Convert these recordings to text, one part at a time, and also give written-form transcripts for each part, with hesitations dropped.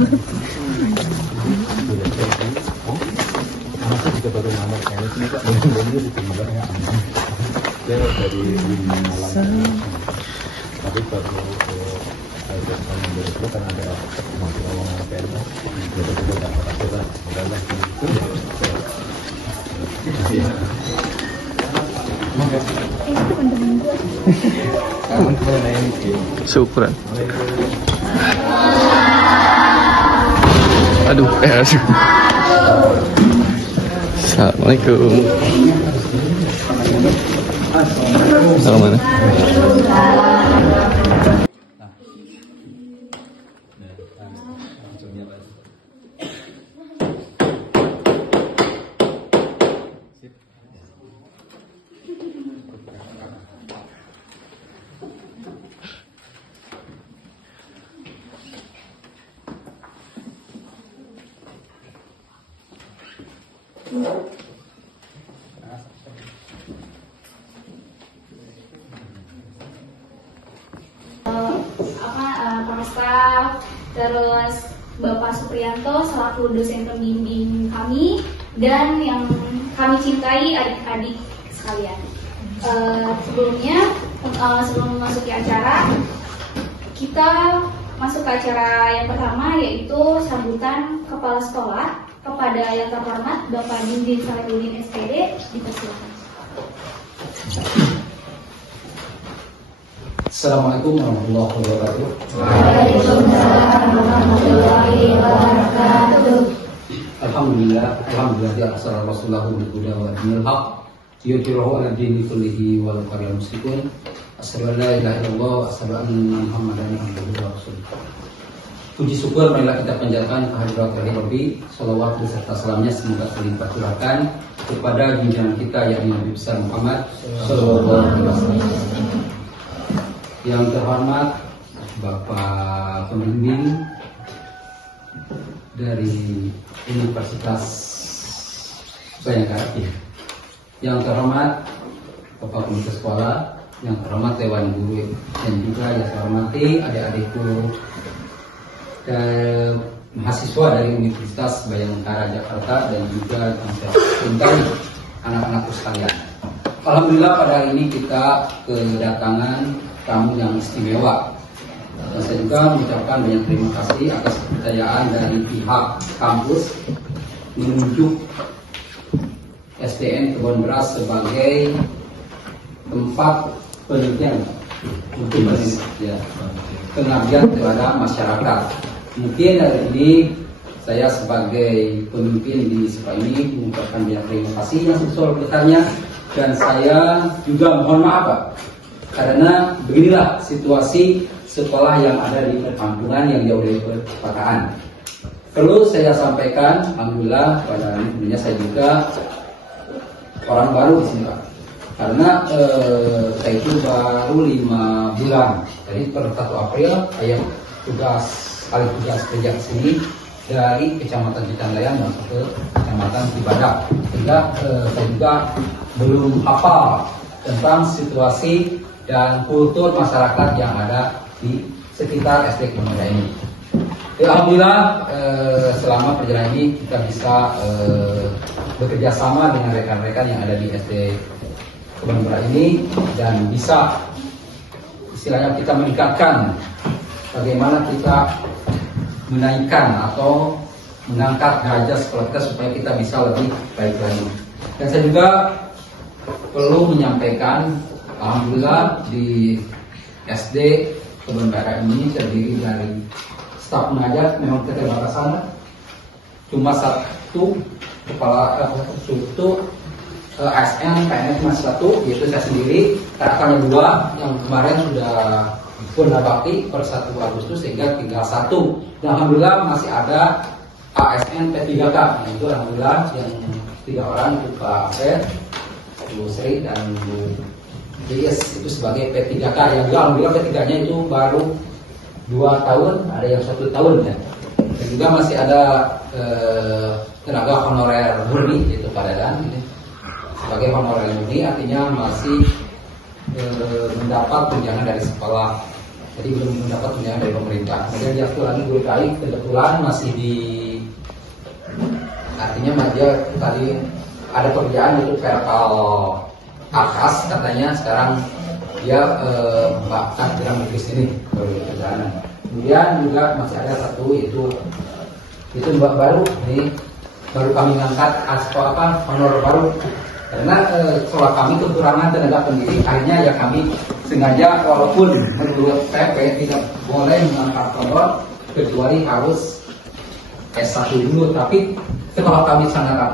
Masa juga baru ngamar kayak ini Kak, bener-bener itu sebenarnya dia dari Malang, tapi baru ke itu kan ada ngomong PNS, kita juga dapat aturan, udahlah Syukuran. Aduh, Assalamualaikum. Kalau mana? Para staf, terus Bapak Supriyanto selaku dosen pembimbing kami, dan yang kami cintai adik-adik sekalian. Sebelum memasuki acara, kita masuk ke acara yang pertama, yaitu sambutan kepala sekolah kepada yang terhormat Bapak Dindim Salihuddin SPD. Dipersilakan. Assalamualaikum warahmatullahi wabarakatuh. Waalaikumsalam warahmatullahi wabarakatuh. Alhamdulillah di aksara Rasulullah bil huda wa dinil haq yudhirahu ala dini kullihi wal qariyal musyrikun. Asyhadu an la ilaha illallah wa asyhadu anna Muhammadan abduhu wa rasuluh. Puji syukur marilah kita panjatkan kehadirat Rabbi, salawat beserta salamnya semoga selimpah curahkan kepada junjungan kita yakni Nabi besar Muhammad sallallahu alaihi wasallam. Yang terhormat Bapak Pembimbing dari Universitas Bayangkara, yang terhormat Bapak Komite Sekolah, yang terhormat Dewan Guru, dan juga yang terhormati adik-adikku dan mahasiswa dari Universitas Bayangkara Jakarta, dan juga yang saya cintai anak-anakku sekalian. Alhamdulillah pada hari ini kita kedatangan tamu yang istimewa. Dan saya juga mengucapkan banyak terima kasih atas kepercayaan dari pihak kampus menunjuk SDN Kebon Beras sebagai tempat penelitian untuk pengabdian kepada masyarakat. Mungkin hari ini saya sebagai pemimpin di sekolah ini mengucapkan banyak terima kasih yang sebesar-besarnya, dan saya juga mohon maaf Pak, karena beginilah situasi sekolah yang ada di perkampungan yang jauh dari perkotaan. Perlu saya sampaikan, alhamdulillah pada ini saya juga orang baru di sini Pak. Karena saya itu baru 5 bulan. Jadi per 1 April saya tugas kerja ke sini dari Kecamatan Cicandayan masuk ke Kecamatan Cibadak. Sehingga saya juga belum hafal tentang situasi dan kultur masyarakat yang ada di sekitar SD Kebon Beras ini. Alhamdulillah selama perjalanan ini kita bisa bekerja sama dengan rekan-rekan yang ada di SD Kebon Beras ini, dan bisa istilahnya kita meningkatkan bagaimana kita menaikkan atau mengangkat derajat sekolah kita supaya kita bisa lebih baik lagi. Dan saya juga perlu menyampaikan, alhamdulillah di SD Kebon Beras ini terdiri dari staf mengajar, memang keterbatasan cuma satu kepala suku ASN, PNS cuma satu, yaitu saya sendiri. Kakaknya 2 yang kemarin sudah purna bakti per 1 Agustus sehingga tinggal 1. Dan alhamdulillah masih ada ASN P3K, itu alhamdulillah yang 3 orang, itu Pak Afed, Bu Sri, dan Bu Yes, itu sebagai P3K, yang juga alhamdulillah P3-nya itu baru 2 tahun, ada yang 1 tahun ya. Dan juga masih ada tenaga honorer murni, yaitu Pak Dadan, sebagai honorer murni, artinya masih mendapat tunjangan dari sekolah jadi belum mendapat tunjangan dari pemerintah. Kemudian dia lagi guru TKI kebetulan masih di, artinya dia tadi ada pekerjaan itu vertikal akas katanya, sekarang dia bahkan sedang di sini perjalanan. Kemudian juga masih ada satu itu baru ini baru kami ngangkat honor baru karena sekolah kami kekurangan tenaga pendidik, akhirnya ya kami sengaja walaupun menurut PP tidak boleh mengangkat honor kecuali harus S1 dulu, tapi sekolah kami sangat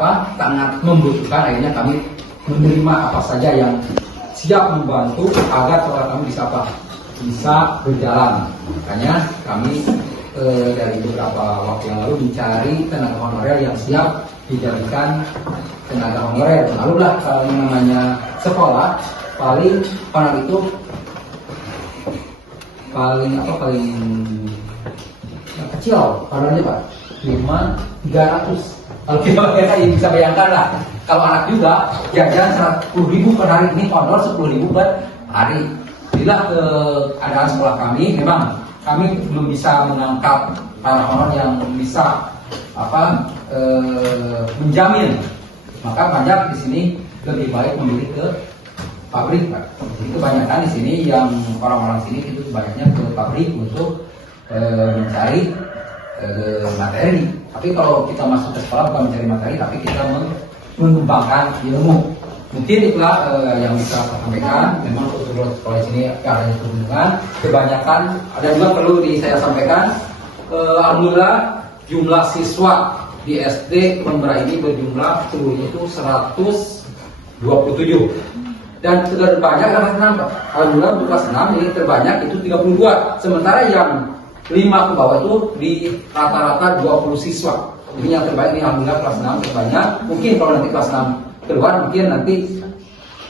membutuhkan, akhirnya kami menerima apa saja yang siap membantu agar sekolah kami bisa berjalan. Makanya kami dari beberapa waktu yang lalu mencari tenaga honorer yang siap dijadikan tenaga honorer. Lalulah kalau yang namanya sekolah paling honor itu paling kecil honornya Pak 300. Kalau kita bisa bayangkan lah, kalau anak juga jajan 10.000 per hari, ini honor 10.000 per hari. Bila keadaan sekolah kami, memang kami belum bisa menangkap para honor yang bisa menjamin. Maka banyak di sini lebih baik memilih ke pabrik, Pak. Jadi kebanyakan di sini yang orang-orang sini itu banyaknya ke pabrik untuk mencari materi. Tapi kalau kita masuk ke sekolah bukan mencari materi, tapi kita mengembangkan ilmu. Mungkin itulah yang bisa saya sampaikan. Memang untuk sekolah sini ada hubungan. Kebanyakan ada juga perlu saya sampaikan. Alhamdulillah jumlah siswa di SD Membra ini berjumlah seluruhnya itu 127. Dan terbanyak alhamdulillah untuk kelas 6 ini terbanyak itu 32. Sementara yang 5 ke bawah itu di rata-rata 20 siswa. Jadi yang terbaik ini alhamdulillah kelas 6 terbanyak. Mungkin kalau nanti kelas 6 keluar mungkin nanti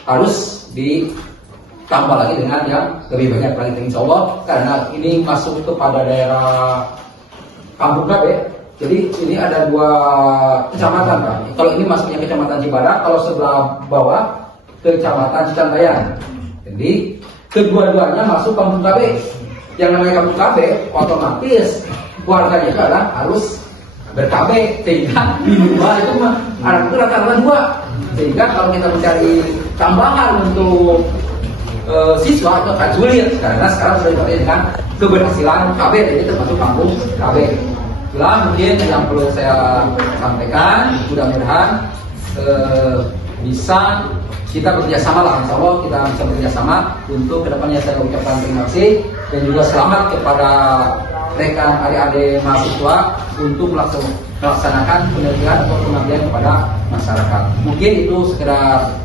harus ditambah lagi dengan yang lebih banyak lagi insya Allah, karena ini masuk kepada daerah Kampung Gabe. Jadi ini ada 2 kecamatan Pak. Kalau ini masuknya kecamatan Cibadak, kalau sebelah bawah kecamatan Cicandayan. Jadi kedua-duanya masuk Kampung Gabe. Yang namanya Kampung KB otomatis warganya itu adalah harus ber-KB, sehingga di rumah itu anak itu rata-rata 2. Sehingga kalau kita mencari tambahan untuk siswa itu akan sulit, karena sekarang sudah dipakai dengan keberhasilan KB, jadi termasuk Kampung KB. Itulah mungkin yang perlu saya sampaikan. Mudah-mudahan bisa kita bekerjasama lah, insya Allah kita bisa bekerjasama untuk kedepannya. Saya ucapkan terima kasih dan juga selamat kepada rekan adik-adik mahasiswa untuk melaksanakan penelitian atau pengabdian kepada masyarakat. Mungkin itu sekedar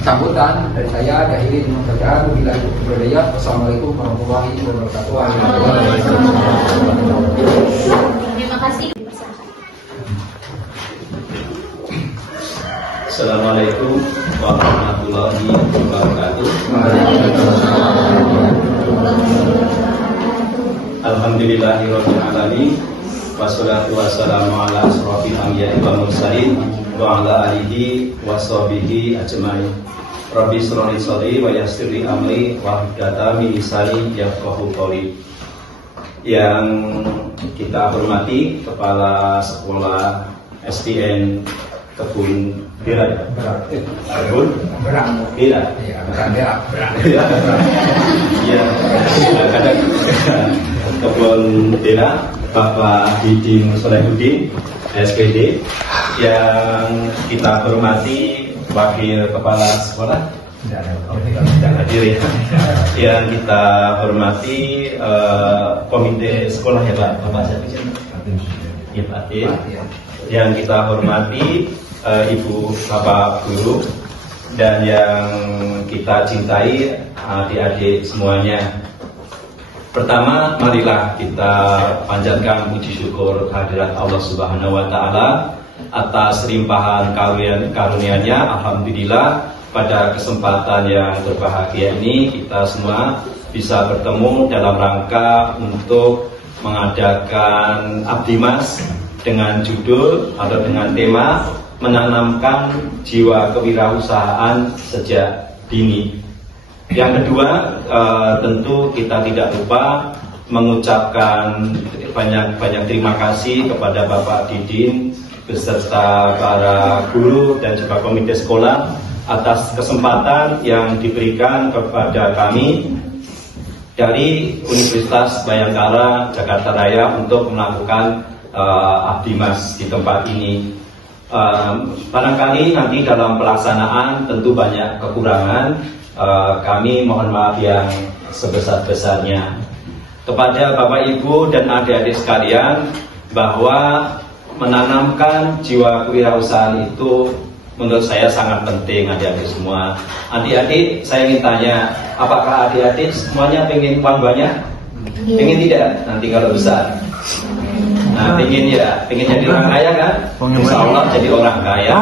sambutan dari saya. Akhiri dengan kerjaan. Wassalamualaikum warahmatullahi wabarakatuh. Terima kasih. Assalamualaikum warahmatullahi wabarakatuh. Alhamdulillahirabbil alamin. Wassalatu wassalamu ala asrofil anbiya'i wal mursalin wa ala alihi washabihi ajmain. Rabbi shrah li sadri wa yassir li amri wahlul min lisani yafqahu qawli. Yang kita hormati Kepala Sekolah SDN Kebun Bira, Kebun Bira, ya, ada Kebun Bira, Bapak Didin Solehudin, SPD. Yang kita hormati Wakil Kepala Sekolah, hadir ya. Yang kita hormati Komite Sekolah ya Pak, Bapak siapa? Ya Pak. Yang kita hormati Ibu Bapak Guru, dan yang kita cintai adik-adik semuanya. Pertama, marilah kita panjatkan puji syukur kehadirat Allah Subhanahu wa Ta'ala atas limpahan karunia-Nya. Alhamdulillah, pada kesempatan yang berbahagia ini kita semua bisa bertemu dalam rangka untuk mengadakan Abdimas dengan judul atau dengan tema menanamkan jiwa kewirausahaan sejak dini. Yang kedua, tentu kita tidak lupa mengucapkan banyak terima kasih kepada Bapak Didin beserta para guru dan juga komite sekolah atas kesempatan yang diberikan kepada kami dari Universitas Bayangkara Jakarta Raya untuk melakukan Abdimas di tempat ini. Barangkali nanti dalam pelaksanaan tentu banyak kekurangan, kami mohon maaf yang sebesar-besarnya. Kepada Bapak Ibu dan adik-adik sekalian, bahwa menanamkan jiwa kewirausahaan itu menurut saya sangat penting, adik-adik semua. Adik-adik, saya ingin tanya, apakah adik-adik semuanya pengen uang banyak? Pengen tidak? Nanti kalau besar. Nah, pengen ya, pengen jadi orang kaya kan? Insya Allah jadi orang kaya,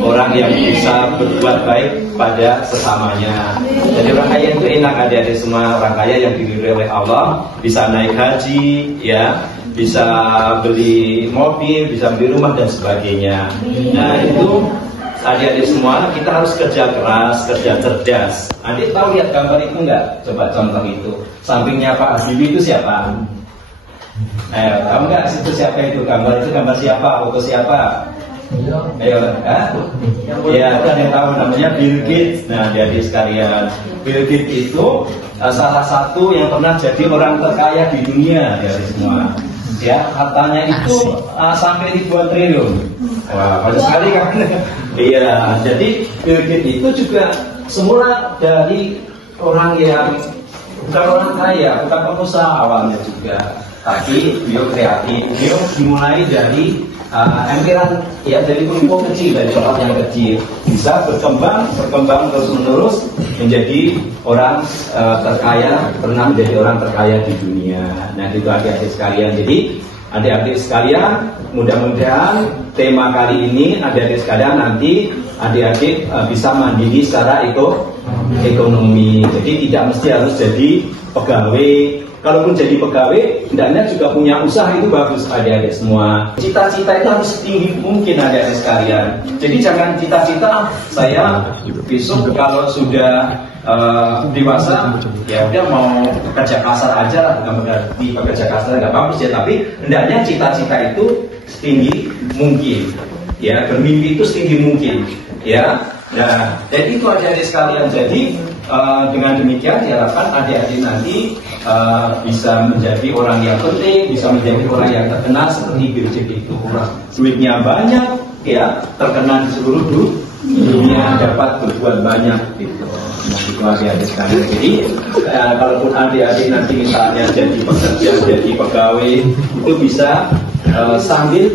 orang yang bisa berbuat baik pada sesamanya. Jadi orang kaya itu enak, adik-adik semua. Orang kaya yang diridhoi oleh Allah, bisa naik haji, ya, bisa beli mobil, bisa beli rumah dan sebagainya. Nah itu adik-adik semua, kita harus kerja keras, kerja cerdas. Adik tahu lihat gambar itu enggak? Coba contoh itu. Sampingnya Pak Habibie itu siapa? Ayo, kamu enggak itu siapa itu? Gambar itu gambar siapa? Foto siapa? Ayo, ya, ada yang tahu namanya Bill Gates. Nah, adik-adik sekalian, Bill Gates itu salah satu yang pernah jadi orang terkaya di dunia, adik-adik semua. Ya, hartanya itu sampai ribuan triliun. Wah, banyak sekali kan? Iya, jadi Bill Gates itu juga semula dari orang yang bukan orang kaya, bukan pengusaha awalnya juga. Tapi beliau kreatif, beliau dimulai dari empiran, ya, dari kelompok kecil, dari tempat yang kecil, bisa berkembang terus menerus menjadi orang terkaya, pernah menjadi orang terkaya di dunia. Nah, itu adik-adik sekalian. Jadi adik-adik sekalian, mudah-mudahan tema kali ini adik-adik sekalian nanti adik-adik bisa mandiri secara ekonomi. Jadi tidak mesti harus jadi pegawai. Kalaupun jadi pegawai, hendaknya juga punya usaha, itu bagus adik-adik semua. Cita-cita itu harus setinggi mungkin adik-adik sekalian. Jadi jangan cita-cita saya besok kalau sudah dewasa, ya udah mau pekerja kasar aja lah, bukan berarti pekerja kasar nggak bagus ya, tapi hendaknya cita-cita itu setinggi mungkin, ya, bermimpi itu setinggi mungkin, ya. Nah, jadi itu adik-adik sekalian. Jadi dengan demikian diharapkan adik-adik nanti bisa menjadi orang yang penting, bisa menjadi orang yang terkenal seperti Bill Gates itu. Duitnya banyak, ya, terkenal di seluruh dunia, dapat berbuat banyak gitu. Nah, itu adik-adik sekalian. Jadi kalaupun adik-adik nanti misalnya jadi pekerja, jadi pegawai, itu bisa sambil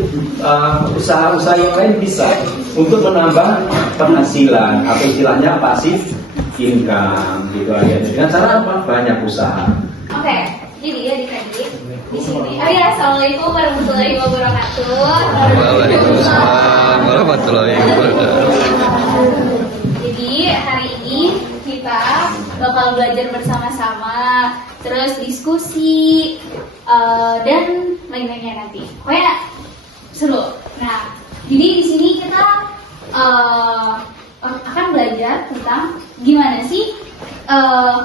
usaha-usaha yang lain bisa untuk menambah penghasilan atau istilahnya pasif income gitu aja. Dengan cara apa? Banyak usaha. Oke, jadi ya adik-adik di sini. Assalamualaikum warahmatullahi wabarakatuh. Waalaikumsalam warahmatullahi wabarakatuh. Jadi hari ini kita bakal belajar bersama-sama, terus diskusi dan lain-lainnya nanti. Pokoknya seru. Nah, jadi di sini kita akan belajar tentang gimana sih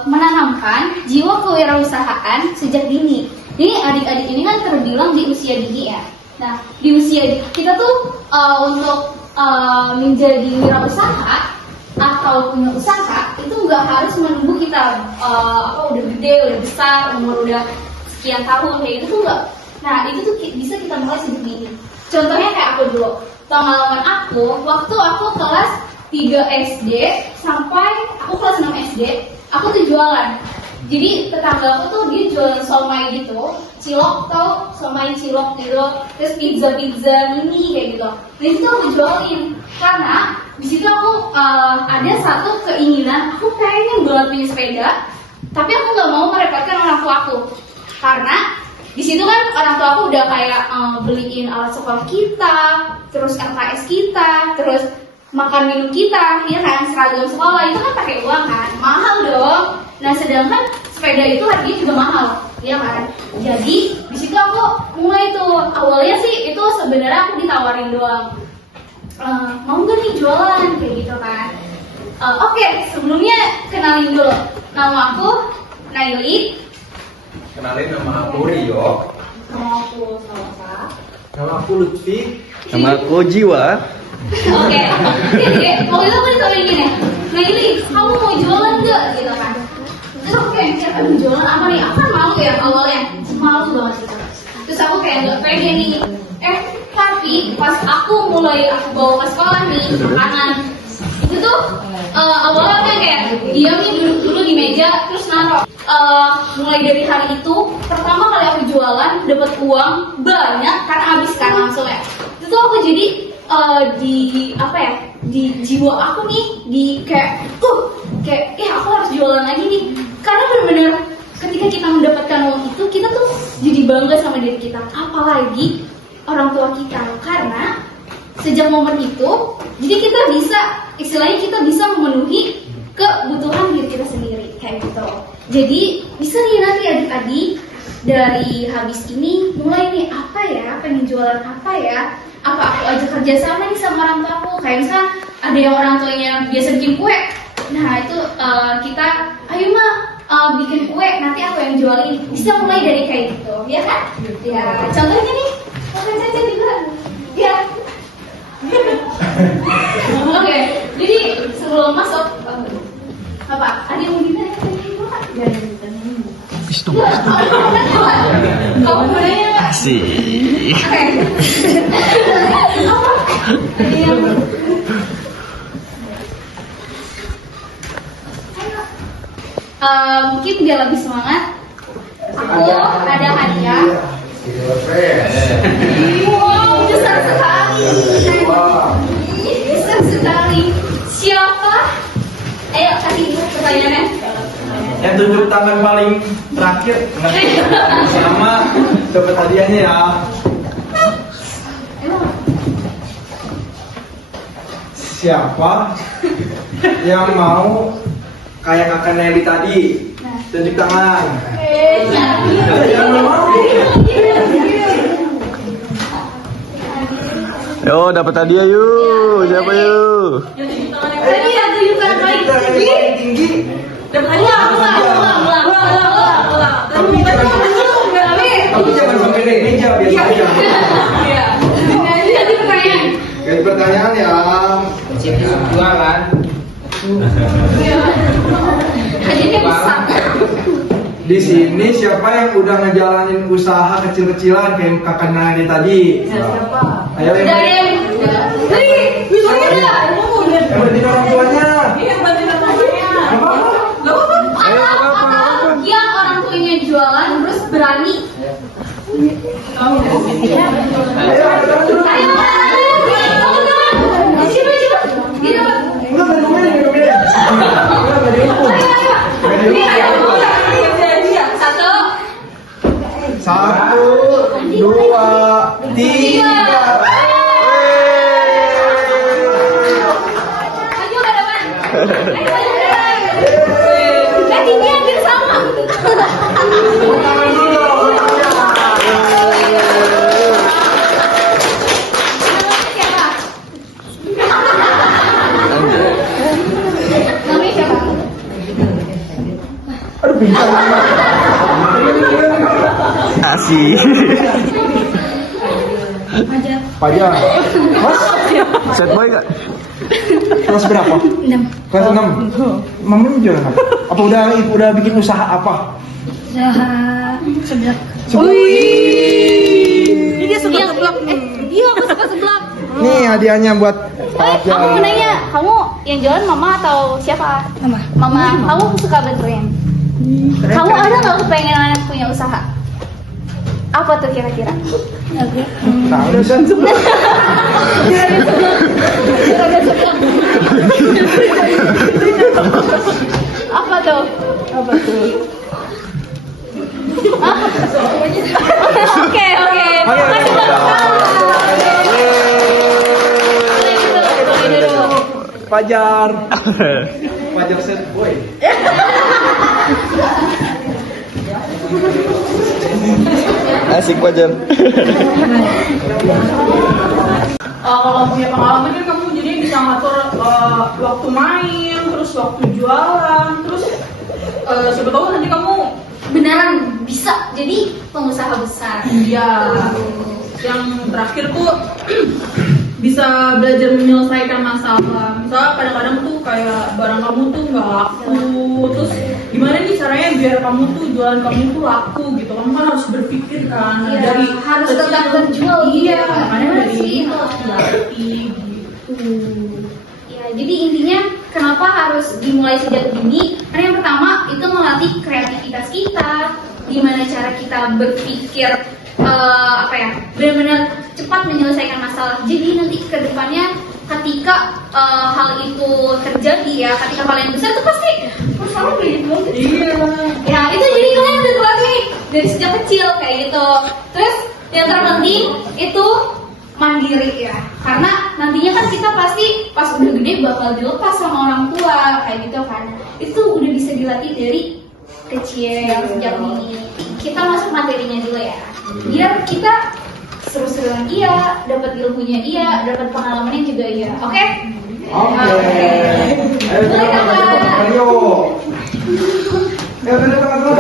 menanamkan jiwa kewirausahaan sejak dini. Ini adik-adik ini kan terbilang di usia dini ya. Nah, di usia kita tuh untuk menjadi wirausaha atau punya usaha itu nggak harus menunggu kita udah gede, udah besar, umur udah sekian tahun kayak gitu tuh nggak. Nah, itu tuh bisa kita mulai sejak dini. Contohnya kayak aku dulu, pengalaman aku waktu aku kelas 3 SD sampai aku kelas 6 SD, aku tuh jualan. Jadi tetangga aku tuh dia jualan somai gitu, cilok tau, somai cilok gitu, terus pizza mini kayak gitu. Nah itu aku jualin karena di situ aku ada satu keinginan, aku pengen banget punya sepeda, tapi aku nggak mau merepotkan orang tua aku karena di situ kan orang tua aku udah kayak beliin alat sekolah kita, terus LKS kita, terus makan minum kita, ya kan, seragam sekolah itu kan pakai uang kan, mahal dong. Nah sedangkan sepeda itu harganya juga mahal, ya kan. Jadi di situ aku mulai tuh, awalnya sih itu sebenarnya aku ditawarin doang, mau nggak nih jualan kayak gitu kan. Oke, sebelumnya kenalin dulu. Nama aku Naili. Kenalin, nama aku Rio. Nama aku Salsa. Nama aku Lutfi. Nama aku Jiwa. Oke, jadi waktu itu aku ditanya gini, Naili, kamu mau jualan nggak? Gitu kan. Terus aku kayak mikir, aduh jualan apa nih? Aku kan malu ya awalnya, malu banget gitu. Terus aku kayak nggak pede nih. Tapi pas aku bawa ke sekolah nih makanan, itu tuh awalnya kayak diamin dulu di meja, terus naruh. Mulai dari hari itu, pertama kali aku jualan, dapat uang banyak karena habis kan langsung ya. Itu tuh aku jadi di jiwa aku nih, aku harus jualan lagi nih, karena benar-benar ketika kita mendapatkan uang itu, kita tuh jadi bangga sama diri kita, apalagi orang tua kita, karena sejak momen itu, jadi kita bisa memenuhi kebutuhan diri kita sendiri, kayak gitu. Jadi bisa nih nanti adik-adik dari habis ini mulai nih pengen jualan apa ya? Apa aku ajak kerja sama nih sama orang tua aku? Kayak misal ada yang orang tuanya biasa bikin kue, nah itu kita ayo mah bikin kue, nanti aku yang jualin. Bisa mulai dari kayak gitu, ya kan? Ya contohnya nih, oke saja juga, ya. Oke, jadi sebelum masuk apa? Ada yang mau ditanya? Kamu mau nanya nggak? Asik. Oke. Mungkin biar lebih semangat, aku ada hadiah. Wow, besar sekali. Besar sekali. Siapa? Ayo kasih pertanyaannya. Yang tunjuk tangan paling terakhir sama dapat hadiahnya ya. Siapa yang mau kayak kakak Nelly tadi? Tunjuk tangan. Yang mau? Yo, dapat hadiah yuk. Siapa yuk? Tadi yang tunjuk tangan paling tinggi. Dapat hadiah. Tapi jangan pakai meja, biasa aja. Iya. Jadi pertanyaan. Jadi pertanyaan ya. Jualan. Hadiahnya besar. Di sini siapa yang udah ngejalanin usaha kecil-kecilan kayak kakak Nadi tadi? Siapa? Ayo yang Misalnya enggak? yang bantuin orang tuanya. Iya, bantuin orang tuanya. Apa? Yang orang tuanya jualan terus berani. Satu, dua, tiga. Kakinya hampir sama. Namanya siapa? Aduh, pintar. Asik. Pajar. Mas, Set boy gak? kelas berapa? 6. Kelas 6. Mama jualan apa? Apa udah bikin usaha apa? Seblak. Wih. Dia suka seblak. Iya, aku suka seblak. Nih hadiahnya buat Pajar. Aku mau nanya, kamu yang jualan mama atau siapa? Mama. Kamu suka bantuin? Kamu ada nggak kepengen punya usaha? Apa tuh kira-kira? Nah, udah seblak. Apa tuh? Oke. Pajar. Pajar set boy. Asik Pajar. Kalau punya pengalaman kan kamu jadi bisa ngatur waktu main, terus waktu jualan, terus siapa tahu nanti kamu Beneran bisa jadi pengusaha besar. ya yang terakhir tuh bisa belajar menyelesaikan masalah. Misalnya kadang-kadang tuh kayak barang kamu tuh nggak laku, terus gimana nih caranya biar kamu tuh jualan kamu tuh laku gitu. Kamu kan harus berpikir kan Iya, dari harus kecil. tetap berjuang. Iya, makanya Bener dari sih, itu itu. harus dilatih gitu. Ya, jadi intinya kenapa harus dimulai sejak dini? Karena yang pertama itu melatih kreativitas kita, gimana cara kita berpikir benar-benar cepat menyelesaikan masalah. Jadi nanti ke depannya ketika hal itu terjadi ya, ketika kalian besar tuh pasti masalah banyak banget. Iya. Ya itu jadi kalian udah terlatih dari sejak kecil kayak gitu. Terus yang terpenting itu mandiri ya, karena nantinya kan kita pasti pas udah gede bakal dilepas sama orang tua kayak gitu kan. Itu udah bisa dilatih dari kecil sejak dini. Kita masuk materinya dulu ya, biar kita seru-seruan iya, dapat ilmunya iya, dapat pengalamannya juga iya. Oke? Oke. Ayo Boleh, Kakak. Mario. Ya bener banget.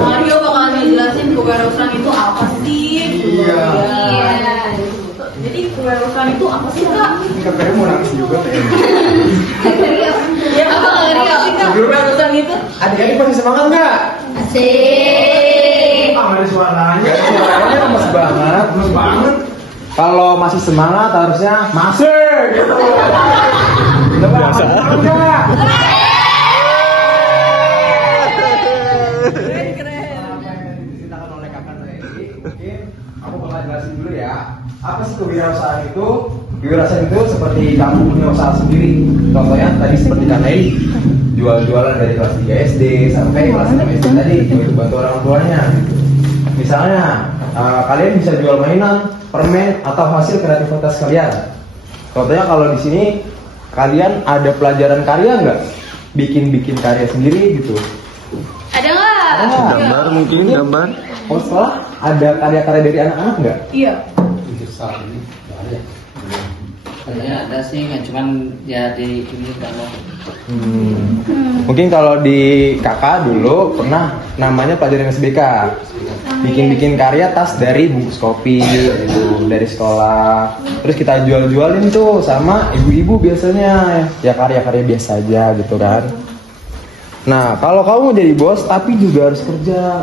Mario bakal ngejelasin kewirausahaan itu apa sih? Iya. Iya. Jadi kewirausahaan itu apa sih kak? Ini kakaknya mau nangis juga kayaknya. Ya apa Rio? Kewirausahaan itu? Adik-adik masih semangat nggak? Asik. Nggak ada suaranya. Suaranya lemes banget, lemes banget. Kalau masih semangat harusnya masih gitu. Coba masih semangat nggak? Diceritakan oleh kakak saya ini, mungkin aku bakal jelasin dulu ya. Apa sih kewirausahaan itu? Kewirausahaan itu seperti kamu punya usaha sendiri. Contohnya tadi seperti Kak Nai, jual-jualan dari kelas 3 SD sampai kelas 6 SD tadi, itu bantu orang tuanya. Misalnya, kalian bisa jual mainan, permen, atau hasil kreativitas kalian. Contohnya kalau di sini kalian ada pelajaran karya nggak? Bikin karya sendiri gitu. Ada nggak? Gambar mungkin, gambar. Oh sekolah ada karya-karya dari anak-anak nggak? Iya. Sebenarnya ada sih, nggak cuman ya di ini kalau Mungkin kalau di kakak dulu pernah namanya pelajaran SBK. Bikin karya tas dari bungkus kopi gitu dari sekolah. Terus kita jual-jualin tuh sama ibu-ibu biasanya. Ya karya-karya biasa aja gitu kan. Nah, kalau kamu mau jadi bos tapi juga harus kerja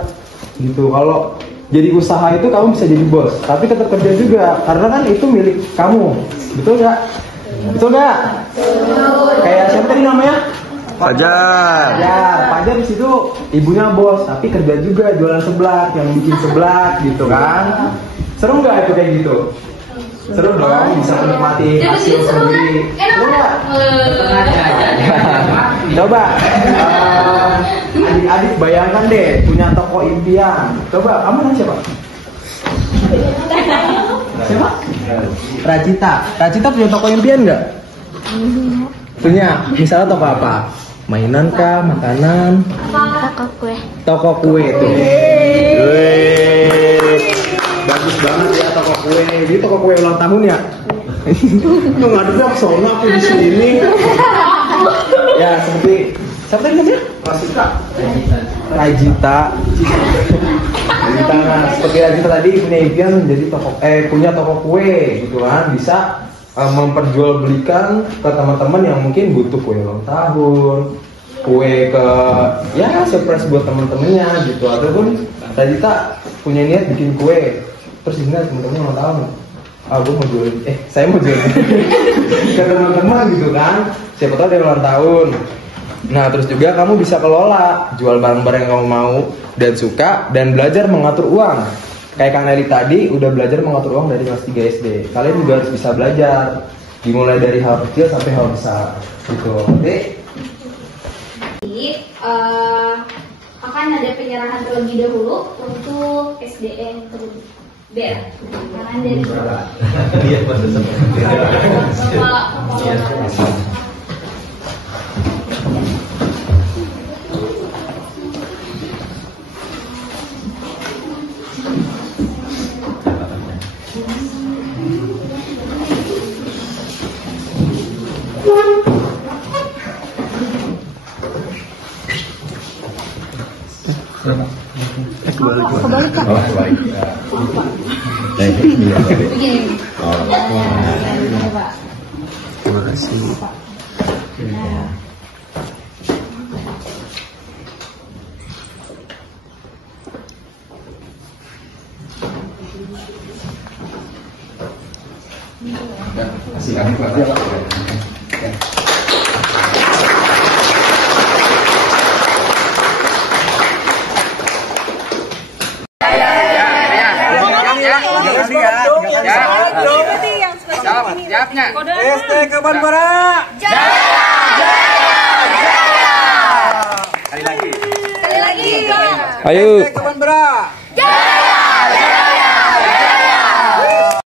gitu. Kalau jadi usaha itu kamu bisa jadi bos, tapi tetap kerja juga karena kan itu milik kamu. Betul nggak? Betul nggak? Kayak siapa tadi namanya? Fajar. Fajar di situ ibunya bos, tapi kerja juga jualan seblak, yang bikin seblak gitu kan. Seru nggak itu kayak gitu? Seru dong, bisa menikmati hasil sendiri. Seru nggak? Coba adik-adik bayangkan deh punya toko impian. Coba kamu namanya siapa? Siapa? Rajita punya toko impian nggak? Punya. Misalnya toko apa? Mainan kah? Makanan? Toko kue tuh. Wih, bagus banget ya toko kue. Jadi toko kue ulang tahun ya? Lu nggak ada soalnya aku di sini. Ya seperti siapa tadi namanya? Rajita. Nah, seperti Rajita tadi punya impian jadi punya toko kue gitu kan, bisa memperjualbelikan ke teman-teman yang mungkin butuh kue ulang tahun, kue ke ya surprise buat teman-temannya gitu, ataupun Rajita punya niat bikin kue terus ingat teman-teman ulang tahun, gue mau jual, saya mau jual ke teman-teman gitu kan, siapa tahu dia ulang tahun. Nah terus juga kamu bisa kelola jual barang-barang yang kamu mau dan suka dan belajar mengatur uang. Kayak Kang Nelly tadi udah belajar mengatur uang dari kelas 3 SD. Kalian juga harus bisa belajar, dimulai dari hal kecil sampai hal besar gitu. Oke? Jadi akan ada penyerahan terlebih dahulu untuk SDN terlebih. Karena dari Iya, Mas. Kebalik Pak. Oh, kebalik. Begini. Oh, Pak. Terima kasih. Kasih kami Pak. ST Kaban Bara. Ayo. Kaban Bara.